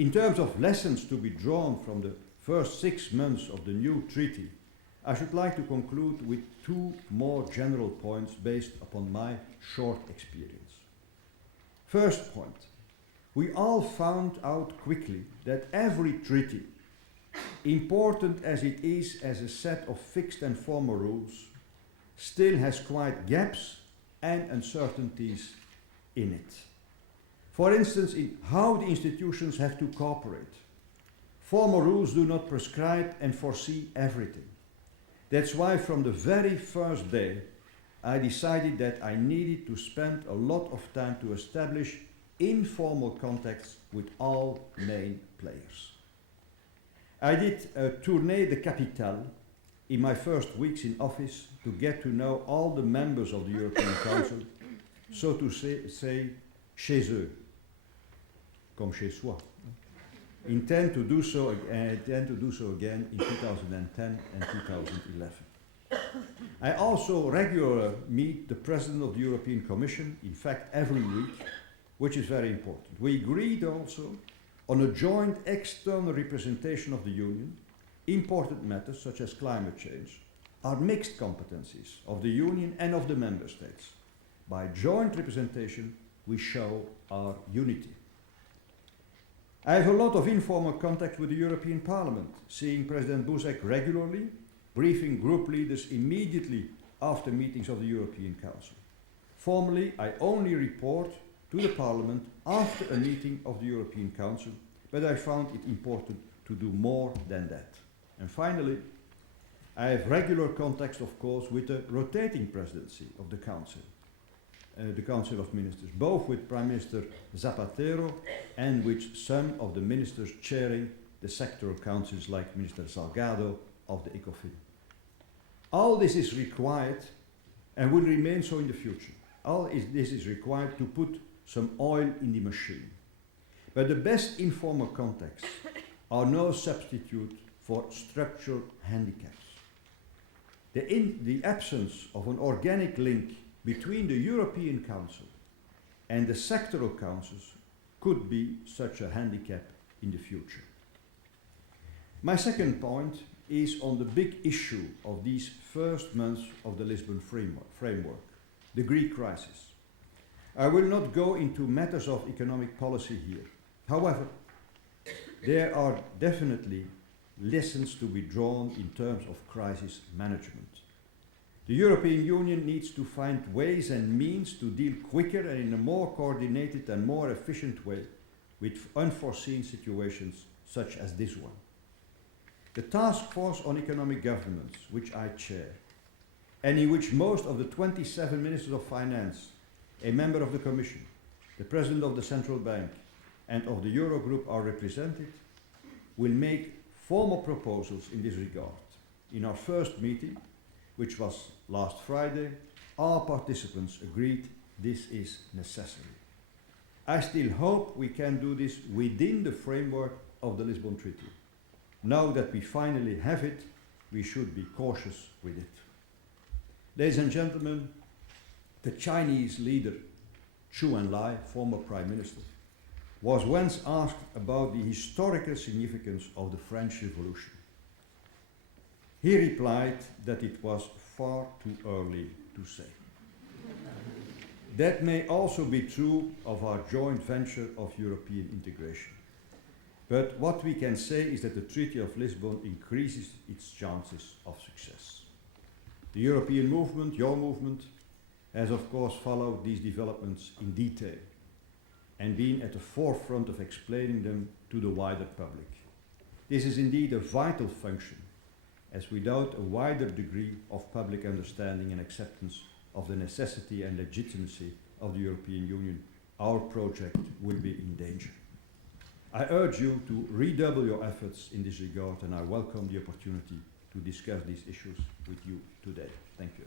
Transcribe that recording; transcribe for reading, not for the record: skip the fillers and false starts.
In terms of lessons to be drawn from the first 6 months of the new treaty, I should like to conclude with 2 more general points based upon my short experience. First point, we all found out quickly that every treaty, important as it is as a set of fixed and formal rules, still has quite gaps and uncertainties in it. For instance, in how the institutions have to cooperate. Formal rules do not prescribe and foresee everything. That's why from the very first day I decided that I needed to spend a lot of time to establish informal contacts with all main players. I did a tournée de capitale in my first weeks in office to get to know all the members of the European Council, so to say chez eux, comme chez soi. Intend to do so again in 2010 and 2011. I also regularly meet the President of the European Commission, in fact every week, which is very important. We agreed also on a joint external representation of the Union. Important matters such as climate change are mixed competencies of the Union and of the Member States. By joint representation, we show our unity. I have a lot of informal contact with the European Parliament, seeing President Buzek regularly, briefing group leaders immediately after meetings of the European Council. Formally, I only report to the Parliament after a meeting of the European Council, but I found it important to do more than that. And finally, I have regular contacts, of course, with the rotating presidency of the Council of Ministers, both with Prime Minister Zapatero and with some of the ministers chairing the sectoral councils like Minister Salgado of the ECOFIN. All this is required and will remain so in the future. This is required to put some oil in the machine. But the best informal contacts are no substitute for structural handicaps. The absence of an organic link between the European Council and the sectoral councils could be such a handicap in the future. My second point is on the big issue of these first months of the Lisbon framework, the Greek crisis. I will not go into matters of economic policy here. However, there are definitely lessons to be drawn in terms of crisis management. The European Union needs to find ways and means to deal quicker and in a more coordinated and more efficient way with unforeseen situations such as this one. The Task Force on Economic Governance, which I chair, and in which most of the 27 Ministers of Finance, a member of the Commission, the President of the Central Bank, and of the Eurogroup are represented, will make formal proposals in this regard. In our first meeting, which was last Friday, all participants agreed this is necessary. I still hope we can do this within the framework of the Lisbon Treaty. Now that we finally have it, we should be cautious with it. Ladies and gentlemen, the Chinese leader, Zhou Enlai, former Prime Minister, was once asked about the historical significance of the French Revolution. He replied that it was far too early to say. That may also be true of our joint venture of European integration. But what we can say is that the Treaty of Lisbon increases its chances of success. The European movement, your movement, has of course followed these developments in detail and been at the forefront of explaining them to the wider public. This is indeed a vital function, as without a wider degree of public understanding and acceptance of the necessity and legitimacy of the European Union, our project will be in danger. I urge you to redouble your efforts in this regard, and I welcome the opportunity to discuss these issues with you today. Thank you.